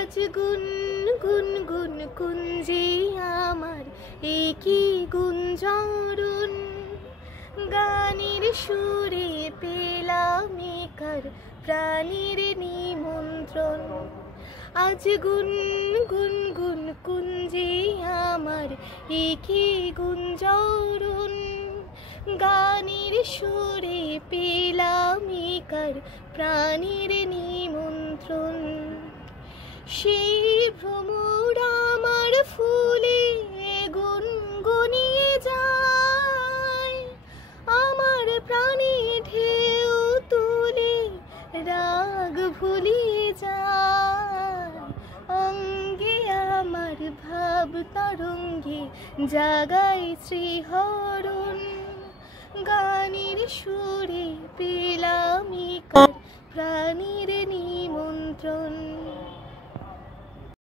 আজ গুন গুন গুন কুঞ্জে আমার একই গুঞ্জরণ, গানের সুরে পেলাম একার প্রাণীর নিমন্ত্রণ। আজ গুন গুন গুন কুঞ্জে আমার একই গুঞ্জরণ, গানের সুরে পেলাম একার প্রাণীর নিমন্ত্রণ। সেই ভ্রমর আমার ফুলে গুনগুনিয়ে যায়, আমার প্রাণে ঢেউ তুলে রাগ ভুলিয়ে যায়। অঙ্গে আমার ভাব তরঙ্গে জাগায় শ্রীহরণ, গানের সুরে পেলাম একার প্রাণীর নিমন্ত্রণ।